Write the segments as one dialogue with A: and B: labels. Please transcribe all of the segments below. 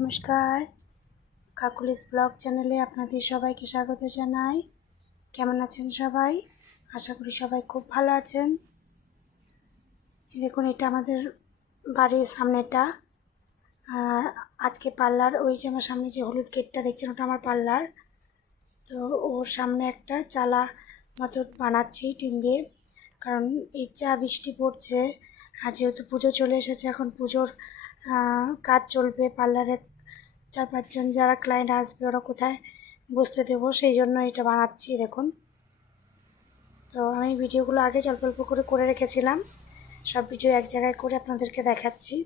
A: নমস্কার। Kokkalis blog চ্যানেলে আপনাদের সবাইকে স্বাগত জানাই। কেমন আছেন সবাই? আশা করি সবাই খুব ভালো আছেন। দেখুন, এটা আমাদের বাড়ির সামনেটা। আজকে পার্লার, ওই যে আমার সামনে যে হলুদ গেটটা দেখছেন, ওটা আমার পার্লার। তো ওর সামনে একটা চালা মতো বানাচ্ছি টিন দিয়ে, কারণ এই চা বৃষ্টি পড়ছে। আর যেহেতু পুজো চলে এসেছে, এখন পুজোর কাজ চলবে, পার্লারে চার পাঁচজন যারা ক্লায়েন্ট আসবে, ওরা কোথায় বসতে দেবো? সেই জন্য এটা বানাচ্ছি, দেখুন। তো আমি ভিডিওগুলো আগে অল্প অল্প করে করে রেখেছিলাম। সব ভিডিও এক জায়গায় করে আপনাদেরকে দেখাচ্ছি।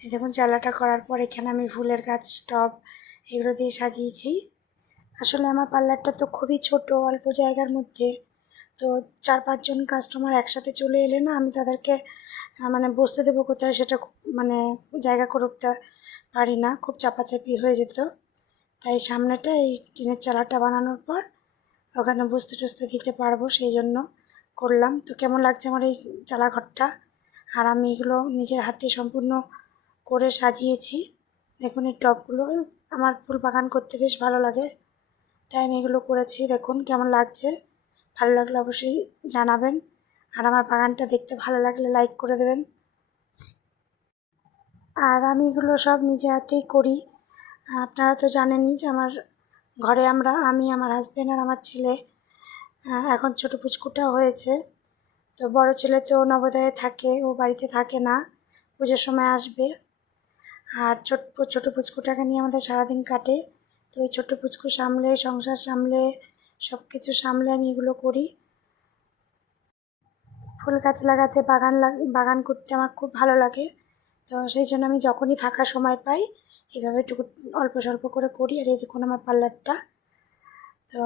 A: দেখুন, চালাটা করার পর এখানে আমি ফুলের গাছ, টব এগুলো দিয়ে সাজিয়েছি। আসলে আমার পার্লারটা তো খুবই ছোট, অল্প জায়গার মধ্যে। তো চার পাঁচজন কাস্টমার একসাথে চলে এলে না, আমি তাদেরকে মানে বসতে দেবো কোথায় সেটা মানে জায়গা করে উঠতে পারি না। খুব চাপাচাপি হয়ে যেত। তাই সামনেটা এই টিনের চালাটা বানানোর পর ওখানে বসতে টসতে দিতে পারব সেই জন্য করলাম। তো কেমন লাগছে আমার এই চালাঘরটা? আর আমি এগুলো নিজের হাতে সম্পূর্ণ করে সাজিয়েছি। দেখুন এই টবগুলো, আমার ফুল বাগান করতে বেশ ভালো লাগে। তাই আমি এগুলো করেছি। দেখুন কেমন লাগছে। ভালো লাগলে অবশ্যই জানাবেন। আর আমার বাগানটা দেখতে ভালো লাগলে লাইক করে দেবেন। আর আমি এগুলো সব নিজে হাতেই করি। আপনারা তো জানেনই যে আমার ঘরে আমরা, আমি, আমার হাজব্যান্ড আর আমার ছেলে এখন ছোটো পুচকুটা হয়েছে। তো বড় ছেলে তো নবোদয়ে থাকে, ও বাড়িতে থাকে না, পুজোর সময় আসবে। আর ছোট ছোটো পুচকুটাকে নিয়ে আমাদের সারাদিন কাটে। তো এই ছোট্ট পুচকু সামলে, সংসার সামলে সব কিছু সামলে আমি এগুলো করি। ফুল গাছ লাগাতে, বাগান বাগান করতে আমার খুব ভালো লাগে। তো সেই জন্য আমি যখনই ফাঁকা সময় পাই, এভাবে টুকু অল্প স্বল্প করে করি। আর এই দেখুন আমার পার্লারটা। তো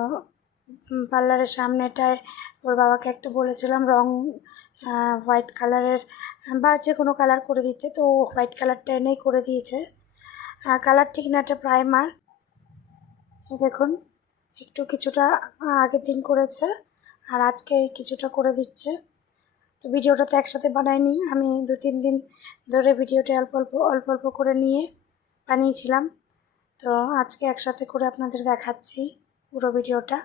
A: পার্লারের সামনেটায় ওর বাবাকে একটা বলেছিলাম, রং হোয়াইট কালারের, বা যে কোনো কালার করে দিতে। তো ও হোয়াইট কালারটা এনেই করে দিয়েছে। কালার ঠিক না একটা প্রাইমার। দেখুন, একটু কিছুটা আগের দিন করেছে, আর আজকে কিছুটা করে দিচ্ছে। তো ভিডিওটা তো একসাথে বানাইনি। আমি দু তিন দিন ধরে ভিডিওটা অল্প অল্প অল্প অল্প করে নিয়ে বানিয়েছিলাম। তো আজকে একসাথে করে আপনাদের দেখাচ্ছি পুরো ভিডিওটা।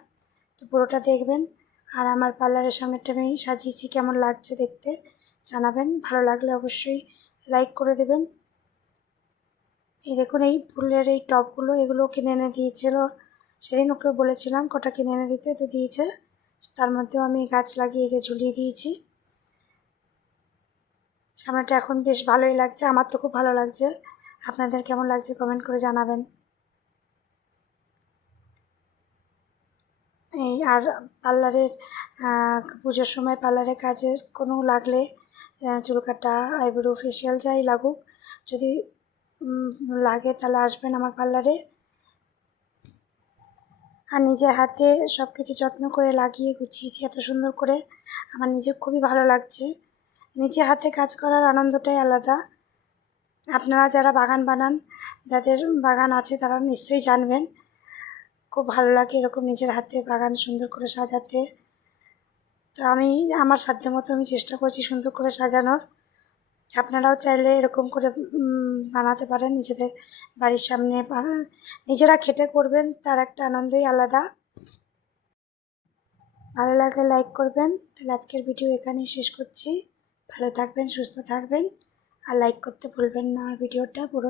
A: তো পুরোটা দেখবেন। আর আমার পার্লারের সামনেটা আমি সাজিয়েছি, কেমন লাগছে দেখতে জানাবেন। ভালো লাগলে অবশ্যই লাইক করে দেবেন। এই দেখুন, এই ফুলের এই টবগুলো, এগুলো কিনে এনে দিয়েছিল। সেদিন ওকে বলেছিলাম কটা কিনে এনে দিতে, তো দিয়েছে। তার মধ্যেও আমি গাছ লাগিয়ে যে ঝুলিয়ে দিয়েছি। সামনেটা এখন বেশ ভালোই লাগছে, আমার তো খুব ভালো লাগছে। আপনাদের কেমন লাগছে কমেন্ট করে জানাবেন। এই আর পার্লারের পুজোর সময় পার্লারে কাজের কোনো লাগলে চুল কাটা আইব্রো ফেসিয়াল যাই লাগুক, যদি লাগে তাহলে আসবেন আমার পার্লারে। আর নিজের হাতে সব কিছু যত্ন করে লাগিয়ে গুছিয়েছি, এত সুন্দর করে, আমার নিজে খুবই ভালো লাগছে। নিজে হাতে কাজ করার আনন্দটাই আলাদা। আপনারা যারা বাগান বানান, যাদের বাগান আছে তারা নিশ্চয়ই জানবেন। খুব ভালো লাগে এরকম নিজের হাতে বাগান সুন্দর করে সাজাতে। তো আমি, আমার সাধ্য মতো আমি চেষ্টা করছি সুন্দর করে সাজানোর। আপনারাও চাইলে এরকম করে বানাতে পারেন। নিজেদের বাড়ির সামনে নিজেরা খেটে করবেন, তার একটা আনন্দই আলাদা। ভালো লাগলে লাইক করবেন। তাহলে আজকের ভিডিও এখানেই শেষ করছি। ভালো থাকবেন সুস্থ থাকবেন আর লাইক করতে ভুলবেন না। ভিডিওটা পুরো